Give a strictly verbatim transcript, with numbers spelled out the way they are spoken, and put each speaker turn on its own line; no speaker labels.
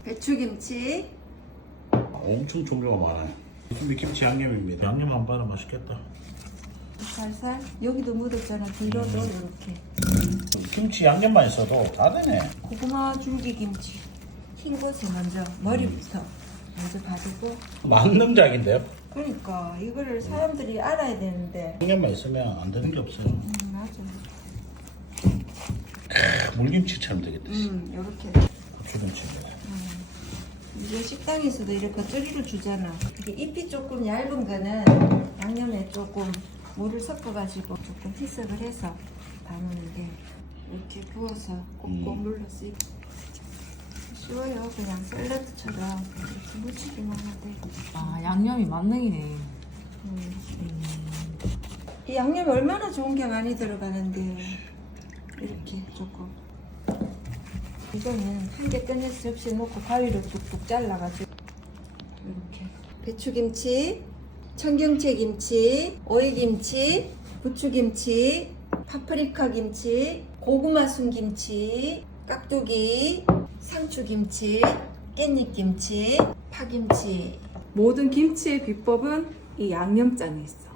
배추김치.
엄청 종류가 많아요. 무슨 김치 양념입니다. 양념 안 바르면 맛있겠다.
살살. 여기도 묻었잖아. 뒤로도 이렇게.
김치 양념만 있어도 다 되네.
고구마 줄기김치. 흰 곳에 먼저 머리부터 먼저 바르고.
만능작인데요?
그러니까 이거를 사람들이 알아야 되는데.
양념만 있으면 안 되는 게 없어요.
음 맞아.
크, 물김치처럼 되겠다.
음 이렇게.
고추김치입니다.
이게 식당에서도 이렇게 쩌리로 주잖아. 이게 잎이 조금 얇은 거는 양념에 조금 물을 섞어가지고 조금 희석을 해서 담는데 이렇게 부어서 꼭꼭 눌러서 쉬워요. 그냥 샐러드처럼 이렇게 묻히기만 하되.
아, 양념이 만능이네.
음. 이 양념이 얼마나 좋은 게 많이 들어가는데 이렇게 조금. 이거는 한 개 꺼내서 접시에 놓고 가위로 뚝뚝 잘라가지고 이렇게 배추김치, 청경채김치, 오이김치, 부추김치, 파프리카김치, 고구마 순김치, 깍두기, 상추김치, 깻잎김치, 파김치.
모든 김치의 비법은 이 양념장에 있어.